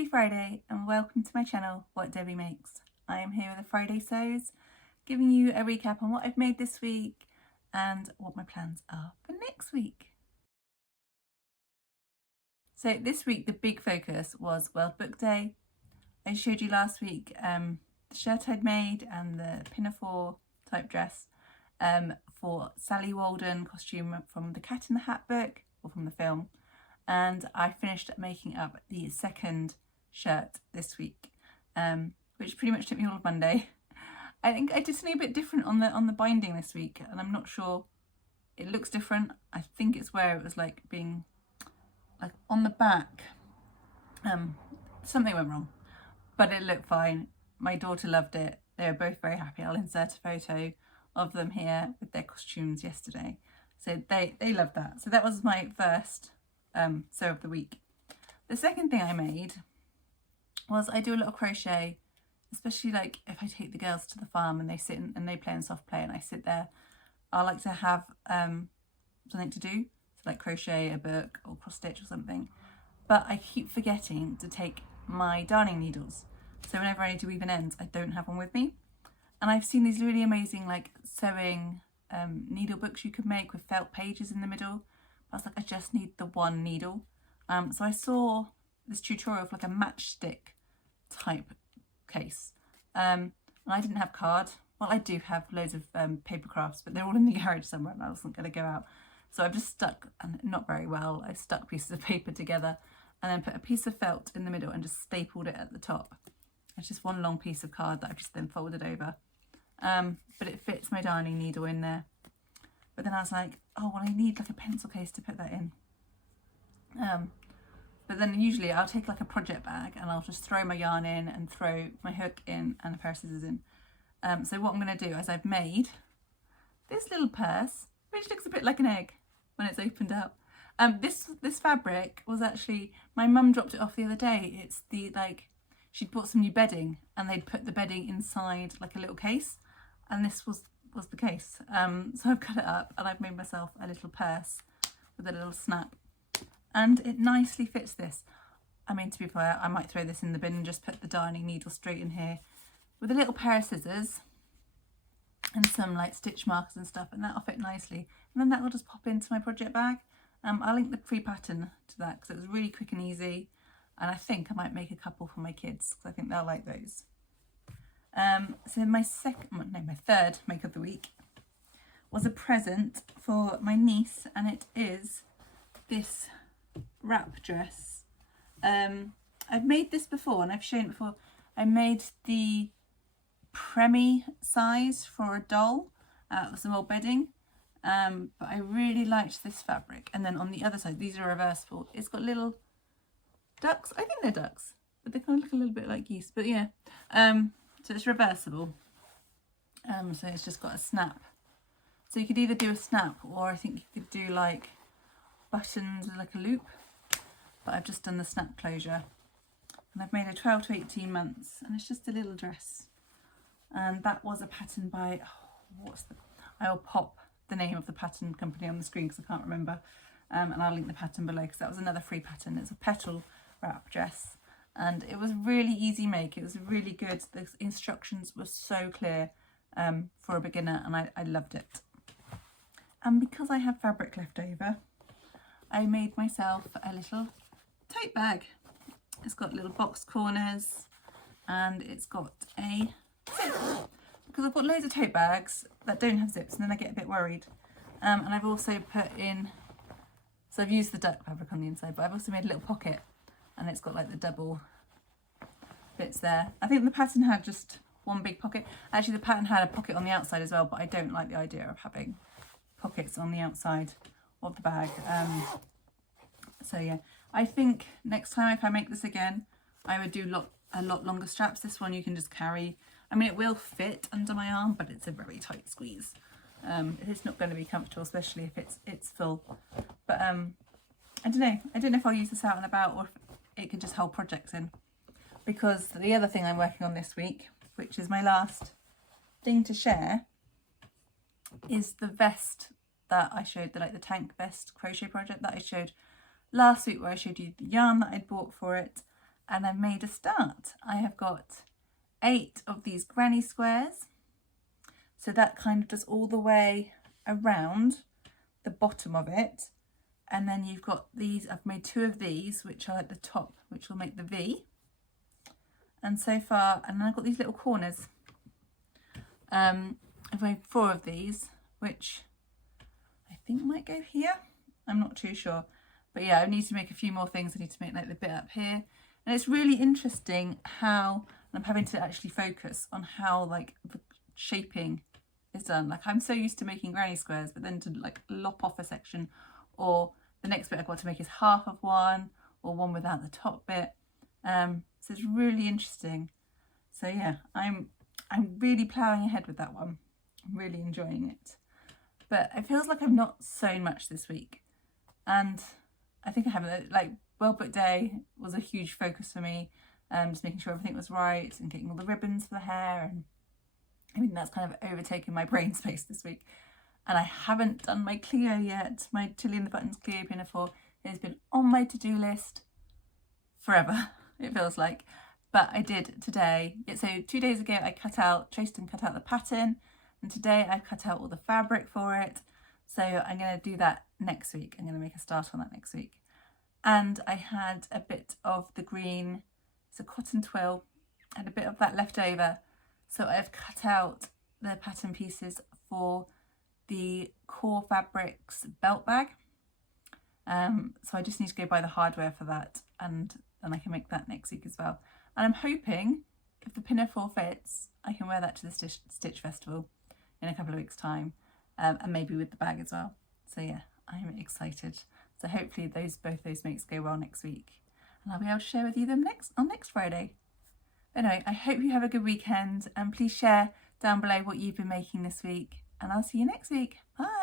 Happy Friday and welcome to my channel, What Debbie Makes. I am here with a Friday Sews, giving you a recap on what I've made this week and what my plans are for next week. So this week the big focus was World Book Day. I showed you last week the shirt I'd made and the pinafore type dress for Sally Walden costume from the Cat in the Hat book, or from the film. And I finished making up the second shirt this week, which pretty much took me all of Monday. I think I did something a bit different on the binding this week, and I'm not sure. It looks different. I think it's where it was like being like on the back. Something went wrong, but it looked fine. My daughter loved it. They were both very happy. I'll insert a photo of them here with their costumes yesterday. So they loved that. So that was my first sew of the week. The second thing I made was I do a lot of crochet, especially like if I take the girls to the farm and they sit and they play in soft play and I sit there. I like to have something to do, so like crochet a book or cross stitch or something, but I keep forgetting to take my darning needles. So whenever I need to weave an end, I don't have one with me. And I've seen these really amazing like sewing needle books you could make with felt pages in the middle. I was like, I just need the one needle. So I saw this tutorial of like a matchstick type case. And I didn't have card. Well, I do have loads of paper crafts, but they're all in the garage somewhere and I wasn't going to go out. So I've just stuck, and not very well, I stuck pieces of paper together and then put a piece of felt in the middle and just stapled it at the top. It's just one long piece of card that I've just then folded over. But it fits my darning needle in there. But then I was like, oh, well, I need like a pencil case to put that in. But then usually I'll take like a project bag and I'll just throw my yarn in and throw my hook in and a pair of scissors in. So what I'm going to do is I've made this little purse, which looks a bit like an egg when it's opened up. This fabric was actually, my mum dropped it off the other day. It's the she'd bought some new bedding and they'd put the bedding inside like a little case, and this was the case. So I've cut it up and I've made myself a little purse with a little snap, and it nicely fits this. I mean, to be fair, I might throw this in the bin and just put the darning needle straight in here with a little pair of scissors and some like stitch markers and stuff, and that'll fit nicely. And then that will just pop into my project bag. I'll link the free pattern to that because it was really quick and easy, and I think I might make a couple for my kids because I think they'll like those. So my third make of the week was a present for my niece, and it is this wrap dress. I've made this before and I've shown it before. I made the preemie size for a doll out of some old bedding, but I really liked this fabric. And then on the other side, these are reversible. It's got little ducks. I think they're ducks, but they kind of look a little bit like geese, but yeah. So it's reversible. So it's just got a snap. So you could either do a snap, or I think you could do like buttons with like a loop, but I've just done the snap closure. And I've made a 12 to 18 months, and it's just a little dress. And that was a pattern by, I'll pop the name of the pattern company on the screen because I can't remember. And I'll link the pattern below because that was another free pattern. It's a Petal wrap dress. And it was really easy make. It was really good. The instructions were so clear for a beginner, and I loved it. And because I have fabric left over, I made myself a little tote bag. It's got little box corners and it's got a zip, because I've got loads of tote bags that don't have zips and then I get a bit worried. And I've also put in, so I've used the duck fabric on the inside, but I've also made a little pocket, and it's got like the double bits there. I think the pattern had just one big pocket. Actually, the pattern had a pocket on the outside as well, but I don't like the idea of having pockets on the outside of the bag. So yeah, I think next time if I make this again, I would do a lot longer straps. This one you can just carry. I mean, it will fit under my arm, but it's a very tight squeeze. It's not going to be comfortable, especially if it's full. But I don't know if I'll use this out and about, or if it could just hold projects in. Because the other thing I'm working on this week, which is my last thing to share, is the vest that I showed, the tank vest crochet project that I showed last week, where I showed you the yarn that I'd bought for it, and I've made a start. I have got 8 of these granny squares, so that kind of does all the way around the bottom of it. And then you've got these, I've made 2 of these, which are at the top, which will make the V. And so far, and then I've got these little corners. I've made 4 of these, which I think might go here. I'm not too sure. But yeah, I need to make a few more things. I need to make like the bit up here. And it's really interesting how, and I'm having to actually focus on how like the shaping is done. Like I'm so used to making granny squares, but then to like lop off a section, or the next bit I've got to make is half of one, or one without the top bit. So it's really interesting. So yeah, I'm really ploughing ahead with that one. I'm really enjoying it. But it feels like I've not sewn much this week. And I think I haven't. Like Well Book Day was a huge focus for me. Just making sure everything was right and getting all the ribbons for the hair. And I mean, that's kind of overtaken my brain space this week. And I haven't done my Clio yet. My Tilly and the Buttons Clio pinafore. It has been on my to-do list forever, it feels like. But I did today. So 2 days ago I traced and cut out the pattern, and today I've cut out all the fabric for it. So I'm going to do that next week. I'm going to make a start on that next week. And I had a bit of the green, it's a cotton twill, I had a bit of that left over. So I've cut out the pattern pieces for the Core Fabrics belt bag. So I just need to go buy the hardware for that, and I can make that next week as well. And I'm hoping, if the pinafore fits, I can wear that to the Stitch Festival in a couple of weeks' time, and maybe with the bag as well. So yeah, I'm excited. So hopefully both those makes go well next week, and I'll be able to share with you them on next Friday. Anyway, I hope you have a good weekend, and please share down below what you've been making this week, and I'll see you next week. Bye.